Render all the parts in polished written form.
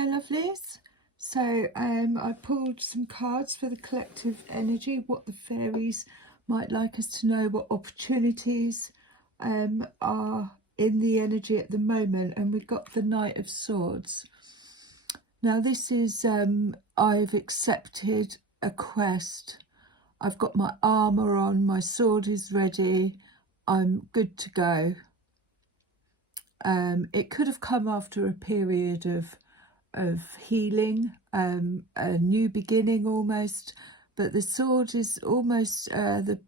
Hello lovelies. So I pulled some cards for the collective energy, what the fairies might like us to know, what opportunities are in the energy at the moment, and we've got the Knight of Swords. Now this is I've accepted a quest. I've got my armour on, my sword is ready, I'm good to go. It could have come after a period of healing, a new beginning almost, but the sword is almost the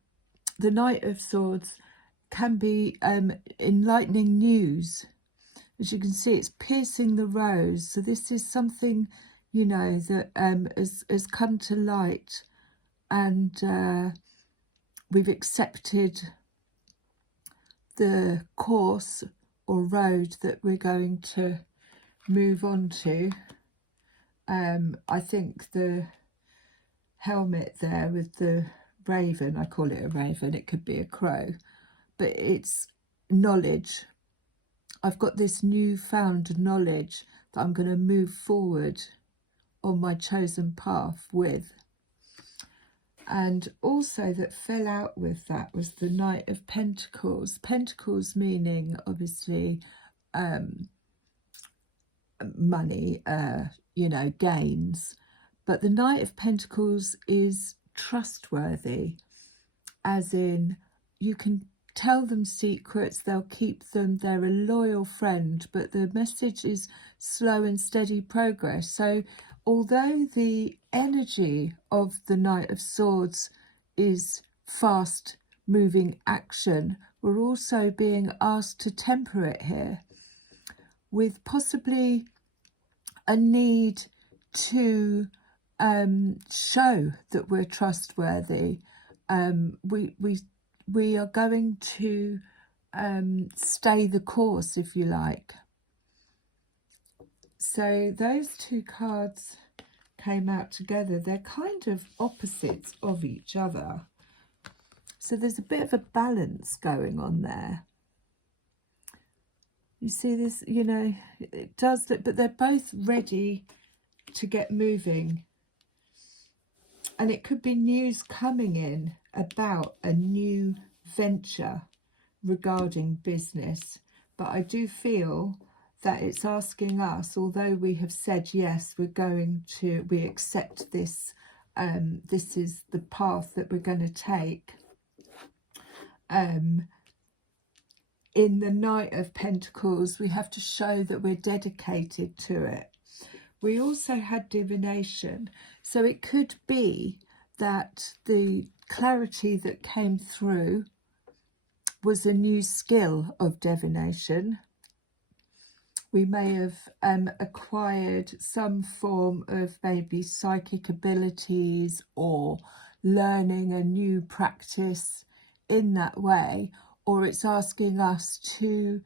Knight of Swords can be enlightening news. As you can see, it's piercing the rose, so this is something, you know, that has come to light, and we've accepted the course or road that we're going to move on to. I think the helmet there with the raven, I call it a raven, it could be a crow, but it's knowledge. I've got this newfound knowledge that I'm going to move forward on my chosen path with. And also that fell out with that was the Knight of Pentacles. Pentacles meaning obviously money, you know, gains, but the Knight of Pentacles is trustworthy, as in you can tell them secrets, they'll keep them, they're a loyal friend, but the message is slow and steady progress. So although the energy of the Knight of Swords is fast moving action, we're also being asked to temper it here with possibly a need to show that we're trustworthy. We are going to stay the course, if you like. So those two cards came out together. They're kind of opposites of each other. So there's a bit of a balance going on there. You see this, you know, it does look, but they're both ready to get moving. And it could be news coming in about a new venture regarding business. But I do feel that it's asking us, although we have said, yes, we accept this, this is the path that we're going to take. In the Knight of Pentacles, we have to show that we're dedicated to it. We also had divination. So it could be that the clarity that came through was a new skill of divination. We may have acquired some form of maybe psychic abilities or learning a new practice in that way. Or it's asking us to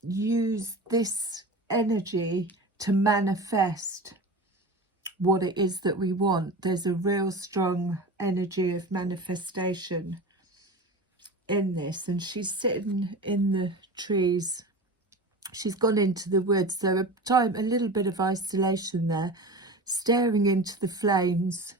use this energy to manifest what it is that we want. There's a real strong energy of manifestation in this. And she's sitting in the trees. She's gone into the woods. So a little bit of isolation there, staring into the flames.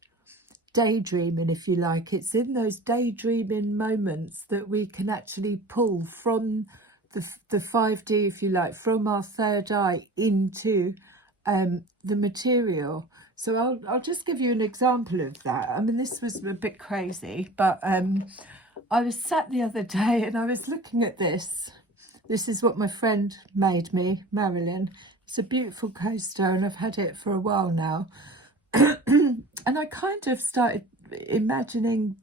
Daydreaming, if you like. It's in those daydreaming moments that we can actually pull from the 5D, if you like, from our third eye into the material. So I'll just give you an example of that. I mean, this was a bit crazy, but I was sat the other day and I was looking at this. This is what my friend made me, Marilyn. It's a beautiful coaster and I've had it for a while now. And I kind of started imagining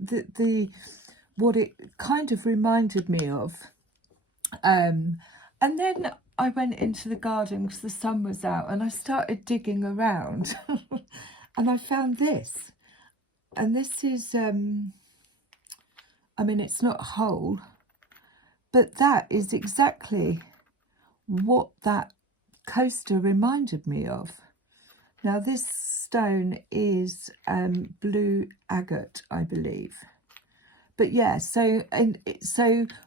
what it kind of reminded me of. And then I went into the garden because the sun was out and I started digging around and I found this. And this is, I mean, it's not whole, but that is exactly what that coaster reminded me of. Now this stone is blue agate, I believe. But yeah, so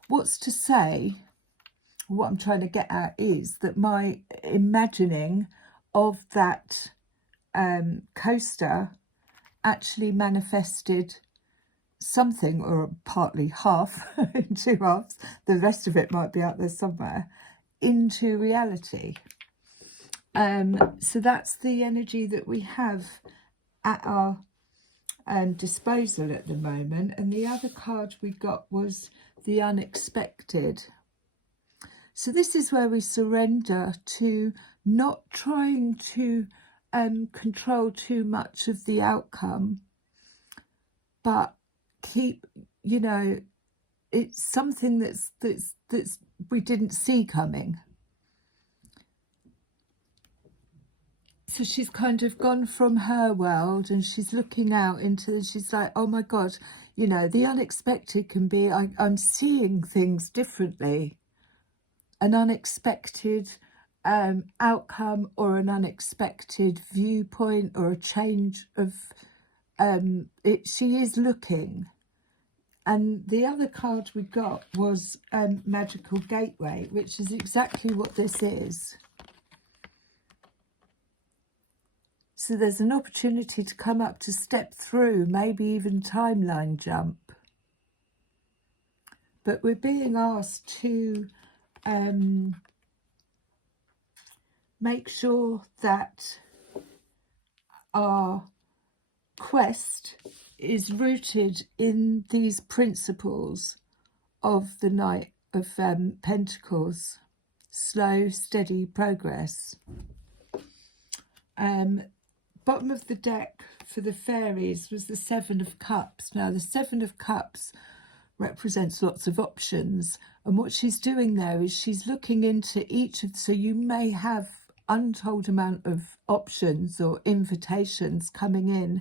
what's to say, what I'm trying to get at is that my imagining of that coaster actually manifested something, or partly half in two halves, the rest of it might be out there somewhere, into reality. So that's the energy that we have at our disposal at the moment. And the other card we got was the unexpected. So this is where we surrender to not trying to control too much of the outcome, but keep, you know, it's something that's we didn't see coming. So she's kind of gone from her world and she's looking out into, she's like, oh my God, you know, the unexpected can be, I'm seeing things differently. An unexpected outcome, or an unexpected viewpoint, or a change of she is looking. And the other card we got was Magical Gateway, which is exactly what this is. So there's an opportunity to come up, to step through, maybe even timeline jump. But we're being asked to make sure that our quest is rooted in these principles of the Knight of Pentacles. Slow, steady progress. Bottom of the deck for the fairies was the Seven of Cups. Now the Seven of Cups represents lots of options, and what she's doing there is she's looking into each of, so you may have untold amount of options or invitations coming in,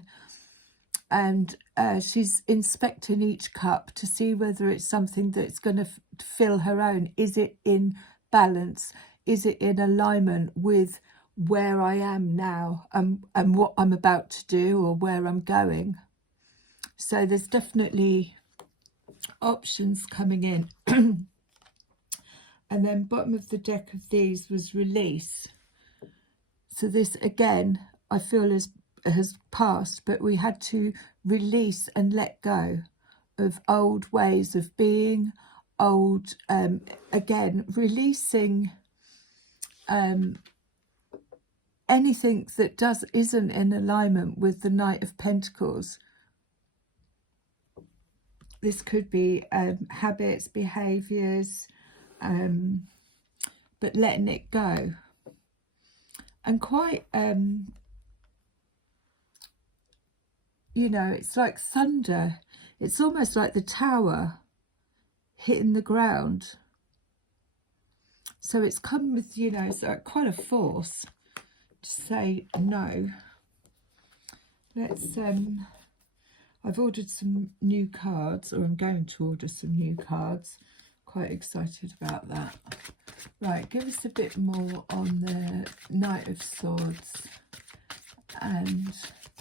and she's inspecting each cup to see whether it's something that's going to fill her own. Is it in balance? Is it in alignment with where I am now and what I'm about to do, or where I'm going? So there's definitely options coming in. And then bottom of the deck of these was release. So this again I feel has passed, but we had to release and let go of old ways of being, old again releasing anything that isn't in alignment with the Knight of Pentacles. This could be habits, behaviours, but letting it go. And quite, you know, it's like thunder. It's almost like the tower hitting the ground. So it's come with, you know, it's like quite a force to say no. Let's, I've ordered some new cards, or I'm going to order some new cards. Quite excited about that. Right, give us a bit more on the Knight of Swords and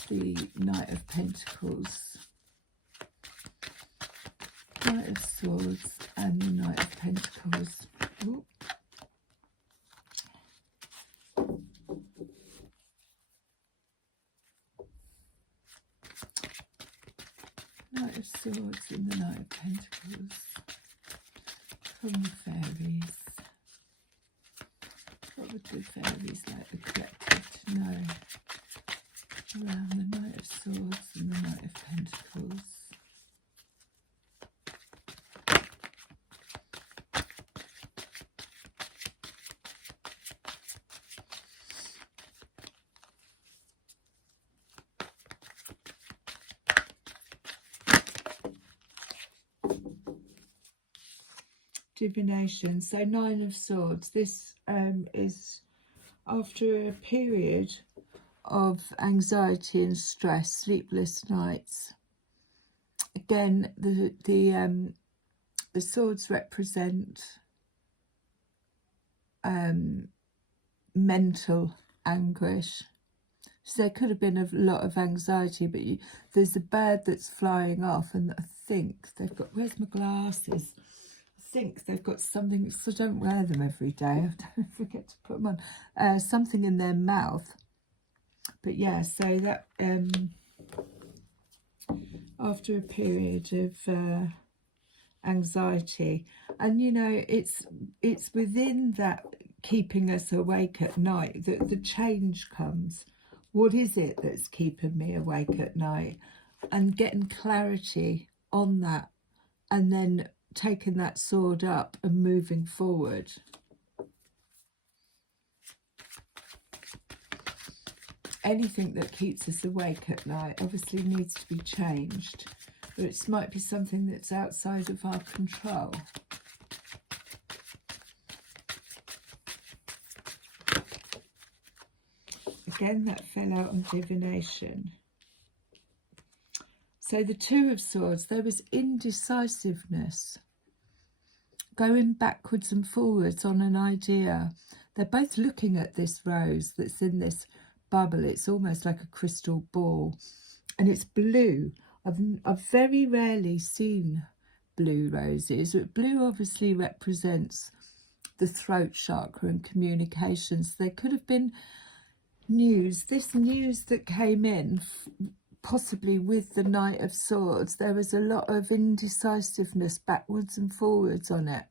the Knight of Pentacles. Knight of Swords and the Knight of Pentacles. Ooh. Knight of Swords and the Knight of Pentacles from the fairies. What would the fairies like the collective to know around the Knight of Swords and the Knight of Pentacles? Divination. So Nine of Swords. This is after a period of anxiety and stress, sleepless nights. Again, the swords represent mental anguish. So there could have been a lot of anxiety, but there's a bird that's flying off, and I think they've got, where's my glasses? I think they've got something, so don't wear them every day. I don't forget to put them on. Something in their mouth. But yeah, so that after a period of anxiety, and you know, it's within that keeping us awake at night that the change comes. What is it that's keeping me awake at night? And getting clarity on that, and then taking that sword up and moving forward. Anything that keeps us awake at night obviously needs to be changed, but it might be something that's outside of our control. Again, that fell out on divination. So the Two of Swords, there was indecisiveness, going backwards and forwards on an idea. They're both looking at this rose that's in this bubble. It's almost like a crystal ball, and it's blue. I've very rarely seen blue roses. Blue obviously represents the throat chakra and communications. There could have been news, this news that came in, possibly with the Knight of Swords. There was a lot of indecisiveness, backwards and forwards on it.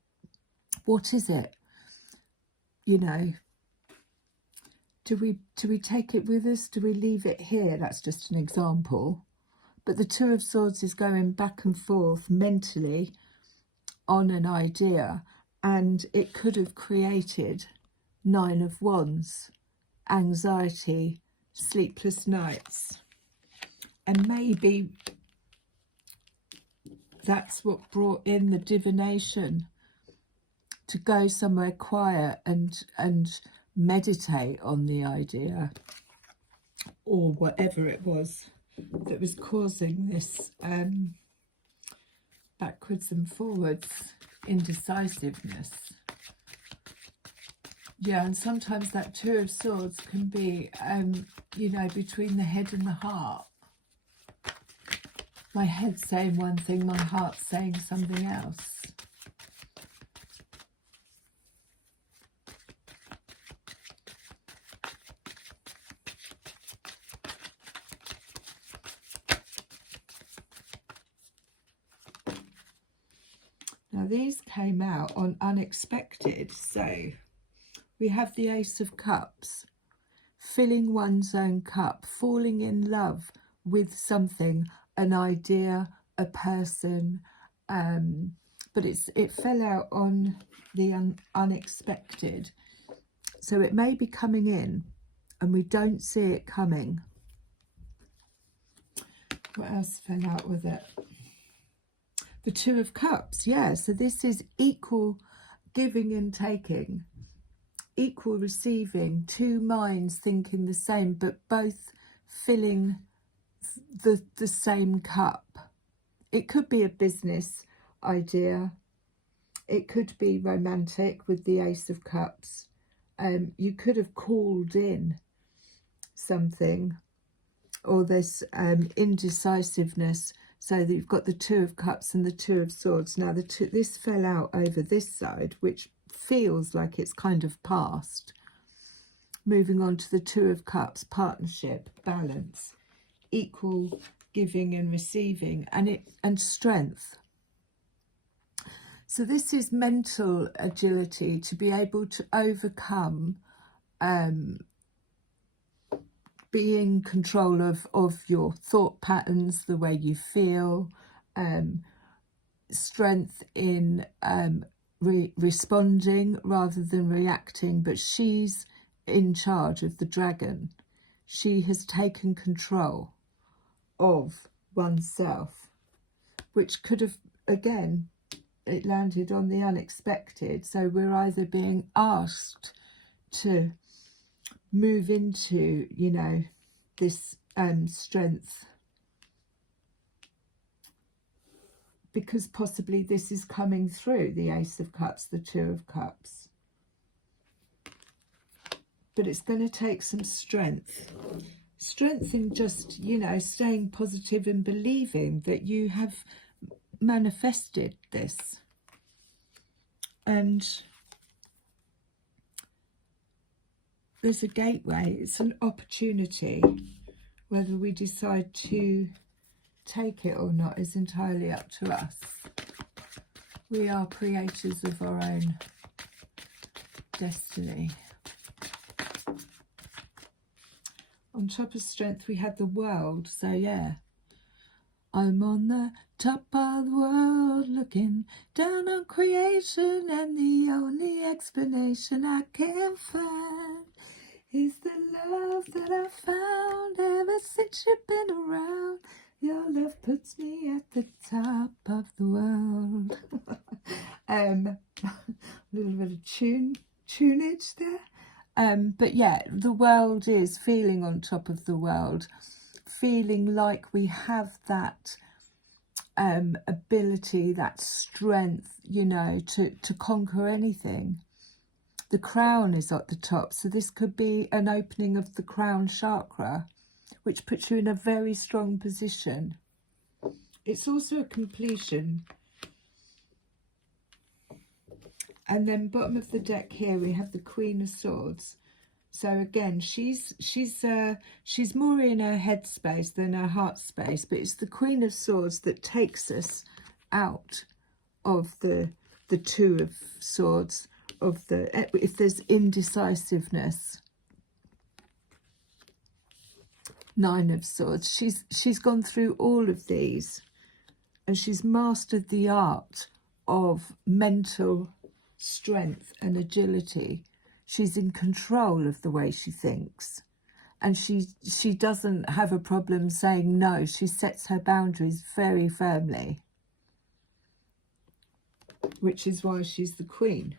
What is it? You know, do we take it with us? Do we leave it here? That's just an example. But the Two of Swords is going back and forth mentally on an idea, and it could have created Nine of Wands, anxiety, sleepless nights. And maybe that's what brought in the divination, to go somewhere quiet and meditate on the idea, or whatever it was that was causing this backwards and forwards indecisiveness. Yeah, and sometimes that Two of Swords can be, you know, between the head and the heart. My head's saying one thing, my heart's saying something else. Now these came out on unexpected. So we have the Ace of Cups, filling one's own cup, falling in love with something, an idea, a person, but it fell out on the unexpected. So it may be coming in and we don't see it coming. What else fell out with it? The Two of Cups, yeah. So this is equal giving and taking, equal receiving, two minds thinking the same, but both filling the same cup. It could be a business idea. It could be romantic with the Ace of Cups. You could have called in something, or this indecisiveness. So that you've got the Two of Cups and the Two of Swords. Now this fell out over this side, which feels like it's kind of past. Moving on to the Two of Cups, partnership, balance, equal giving and receiving, and strength. So this is mental agility, to be able to overcome, be in control of your thought patterns, the way you feel, strength in responding rather than reacting. But she's in charge of the dragon. She has taken control of oneself, which could have, again, it landed on the unexpected. So we're either being asked to move into, you know, this strength, because possibly this is coming through the Ace of Cups, the Two of Cups. But it's going to take some strength. Strength in just, you know, staying positive and believing that you have manifested this. And there's a gateway. It's an opportunity. Whether we decide to take it or not is entirely up to us. We are creators of our own destiny. On top of strength, we had the world. So yeah, I'm on the top of the world, looking down on creation, and the only explanation I can find is the love that I found ever since you've been around. Your love puts me at the top of the world. A little bit of tunage there. But yeah, the world is feeling on top of the world, feeling like we have that ability, that strength, you know, to conquer anything. The crown is at the top, so this could be an opening of the crown chakra, which puts you in a very strong position. It's also a completion. And then bottom of the deck here we have the Queen of Swords. So again, she's more in her head space than her heart space, but it's the Queen of Swords that takes us out of the Two of Swords, of the, if there's indecisiveness. Nine of Swords. She's gone through all of these, and she's mastered the art of mental strength and agility. She's in control of the way she thinks, and she doesn't have a problem saying no. She sets her boundaries very firmly, which is why she's the Queen.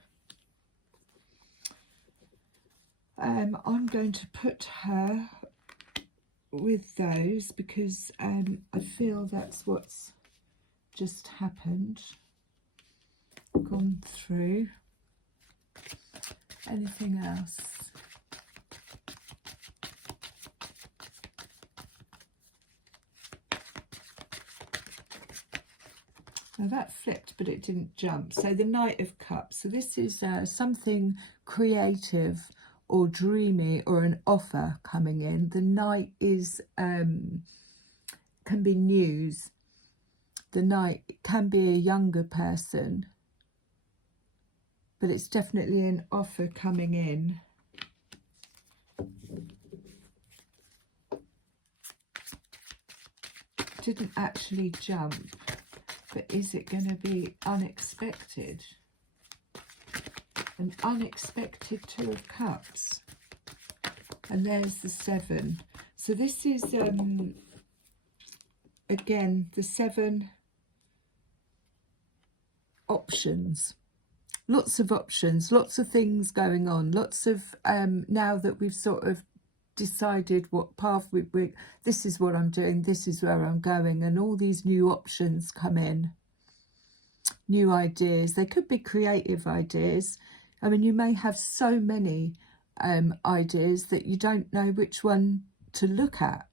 I'm going to put her with those because I feel that's what's just happened, gone through. Anything else? Now that flipped, but it didn't jump. So the Knight of Cups. So this is something creative or dreamy, or an offer coming in. The Knight is can be news. The Knight can be a younger person, but it's definitely an offer coming in. Didn't actually jump, but is it going to be unexpected? An unexpected Two of Cups. And there's the Seven. So this is, again, the 7 options. Lots of options, lots of things going on, lots of, now that we've sort of decided what path this is what I'm doing, this is where I'm going, and all these new options come in. New ideas. They could be creative ideas. I mean, you may have so many ideas that you don't know which one to look at.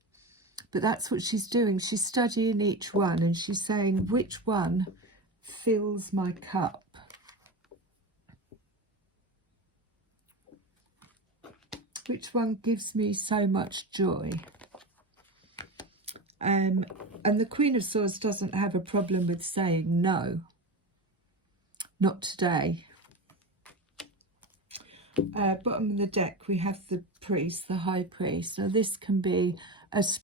But that's what she's doing. She's studying each one and she's saying, which one fills my cup? Which one gives me so much joy? And the Queen of Swords doesn't have a problem with saying no. Not today. Bottom of the deck, we have the priest, the high priest. Now this can be a